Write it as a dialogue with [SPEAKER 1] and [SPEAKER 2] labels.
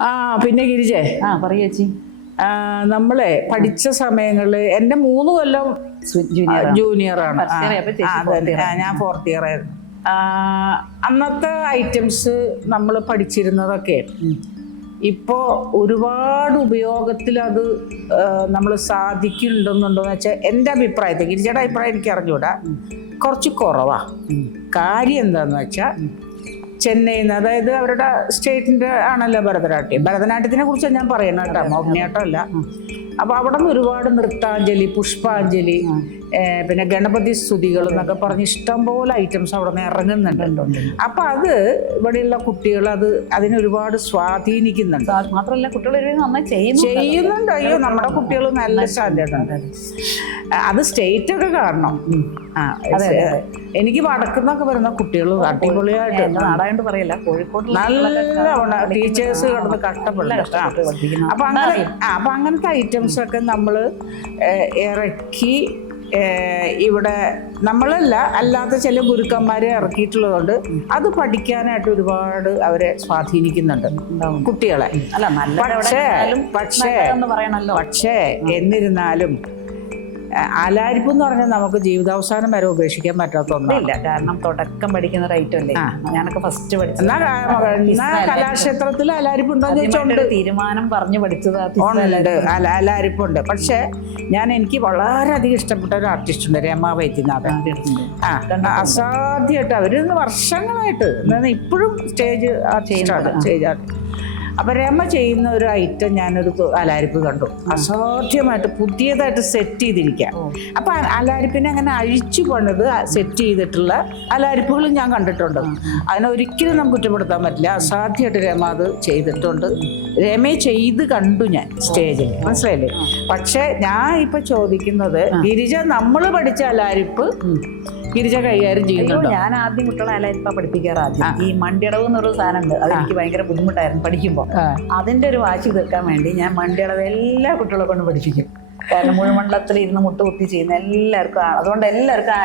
[SPEAKER 1] ആ പിന്നെ ഗിരിജേ.
[SPEAKER 2] ആ പറയൂ ചേച്ചി.
[SPEAKER 1] നമ്മളെ പഠിച്ച സമയങ്ങളിൽ എന്റെ മൂന്ന് കൊല്ലം
[SPEAKER 2] ജൂനിയർ year
[SPEAKER 1] ഞാൻ ഫോർത്ത് ഇയർ ആയിരുന്നു. അന്നത്തെ ഐറ്റംസ് നമ്മൾ പഠിച്ചിരുന്നതൊക്കെ ഇപ്പോൾ ഒരുപാട് ഉപയോഗത്തിൽ അത് നമ്മൾ സാധിക്കുന്നുണ്ടെന്നുണ്ടോ എന്ന് വെച്ചാൽ എന്റെ അഭിപ്രായത്തിൽ ഗിരിജയുടെ അഭിപ്രായം എനിക്ക് അറിഞ്ഞുകൂടാ കുറച്ച് കുറവാണ് കാര്യം എന്താന്ന് വെച്ചാൽ ചെന്നൈയിൽ നിന്ന് അതായത് അവരുടെ സ്റ്റേറ്റിന്റെ ആണല്ലോ ഭരതനാട്യം. ഭരതനാട്യത്തിനെ കുറിച്ച് ഞാൻ പറയണം കേട്ടോ മോഹിനിയാട്ടം അല്ല അപ്പോൾ അവിടെ നിന്ന് ഒരുപാട് നൃത്താഞ്ജലി പുഷ്പാഞ്ജലി പിന്നെ ഗണപതി സ്തുതികൾ എന്നൊക്കെ പറഞ്ഞ് ഇഷ്ടംപോലെ ഐറ്റംസ് അവിടെ നിന്ന് ഇറങ്ങുന്നുണ്ട് അപ്പൊ അത് ഇവിടെയുള്ള കുട്ടികൾ അത് അതിനെ ഒരുപാട് സ്വാധീനിക്കുന്നുണ്ട്.
[SPEAKER 2] മാത്രമല്ല കുട്ടികൾ നന്നായി
[SPEAKER 1] ചെയ്യുന്നുണ്ട്. അയ്യോ നമ്മുടെ കുട്ടികൾ നല്ല സ്റ്റാൻഡേർഡ് ഉണ്ട് അത് സ്റ്റേറ്റ് ഒക്കെ കാരണം എനിക്ക് വടക്കുന്നൊക്കെ വരുന്ന കുട്ടികൾ അടിപൊളിയായിട്ട്
[SPEAKER 2] നാടായോണ്ട് പറയല്ല കോഴിക്കോട്
[SPEAKER 1] നല്ല ടീച്ചേഴ്സ് കിടന്ന് കഷ്ടപ്പെടുന്നുണ്ട്. അപ്പൊ അങ്ങനെ അപ്പൊ അങ്ങനത്തെ ഐറ്റംസ് ഒക്കെ നമ്മൾ ഇറക്കി ഇവിടെ നമ്മളല്ല അല്ലാത്ത ചില ഗുരുക്കന്മാരെ ഇറക്കിയിട്ടുള്ളതുകൊണ്ട് അത് പഠിക്കാനായിട്ട് ഒരുപാട് അവരെ സ്വാധീനിക്കുന്നുണ്ട്. കുട്ടികളെ.
[SPEAKER 2] അല്ല നല്ല
[SPEAKER 1] പക്ഷേ പക്ഷേ പക്ഷേ എന്നിരുന്നാലും ആലാരിപ്പ് എന്ന് പറഞ്ഞാൽ നമുക്ക് ജീവിതാവസാനം വരെ ഉപേക്ഷിക്കാൻ പറ്റാത്ത ഒന്നാണ്
[SPEAKER 2] ഇല്ല. കാരണം തുടക്കം പഠിക്കുന്ന റൈറ്റ് അല്ലേ? ഞാനൊക്കെ ഫസ്റ്റ് പഠിച്ചത്.
[SPEAKER 1] കലാക്ഷേത്രത്തിൽ ആലാരിപ്പ് ഉണ്ടോന്ന് ചോദിച്ചോണ്ട്
[SPEAKER 2] തീരുമാനം പറഞ്ഞു പഠിച്ചത്
[SPEAKER 1] അലാരിപ്പുണ്ട് പക്ഷേ ഞാൻ എനിക്ക് വളരെയധികം ഇഷ്ടപ്പെട്ട ഒരു ആർട്ടിസ്റ്റ് ഉണ്ട് രമ വൈദ്യനാഥൻ. ആ അസാധ്യമായിട്ട് അവർ വർഷങ്ങളായിട്ട് ഇപ്പോഴും സ്റ്റേജ് ആർട്ടിസ്റ്റാണ് സ്റ്റേജ് ആർട്ടിസ്റ്റ് അപ്പൊ രമ ചെയ്യുന്ന ഒരു ഐറ്റം ഞാനൊരു അലാരിപ്പ് കണ്ടു. അസാധ്യമായിട്ട് പുതിയതായിട്ട് സെറ്റ് ചെയ്തിരിക്കുക അപ്പൊ അലാരിപ്പിനെ അങ്ങനെ അഴിച്ചു പണിത് സെറ്റ് ചെയ്തിട്ടുള്ള അലാരിപ്പുകളും ഞാൻ കണ്ടിട്ടുണ്ട്. അതിനെ ഒരിക്കലും നമുക്ക് കുറ്റപ്പെടുത്താൻ പറ്റില്ല. അസാധ്യമായിട്ട് രമ അത് ചെയ്തിട്ടുണ്ട്. രമയെ ചെയ്ത് കണ്ടു ഞാൻ സ്റ്റേജിൽ മനസ്സിലായില്ലേ? പക്ഷെ ഞാൻ ഇപ്പൊ ചോദിക്കുന്നത് ഗിരിജ നമ്മൾ പഠിച്ച അലാരിപ്പ് ഗിരിജ കൈകാര്യം ചെയ്യുന്നുണ്ടോ?
[SPEAKER 2] ഞാൻ ആദ്യം കുട്ടികളെ അലാരിപ്പ പഠിപ്പിക്കാറ്. ആദ്യം ഈ മണ്ടിടവ് എന്നൊരു സാധനം ഉണ്ട് അത് എനിക്ക് ഭയങ്കര ബുദ്ധിമുട്ടായിരുന്നു പഠിക്കുമ്പോൾ അതിന്റെ ഒരു വാശി തീർക്കാൻ വേണ്ടി ഞാൻ മണ്ടിടവ് എല്ലാ കുട്ടികളെ കൊണ്ട് പഠിപ്പിക്കും. കാരണം മുഴുമണ്ഡലത്തിൽ ഇരുന്ന് മുട്ടുകുത്തി ചെയ്യുന്ന എല്ലാവർക്കും അതുകൊണ്ട് എല്ലാവർക്കും ആ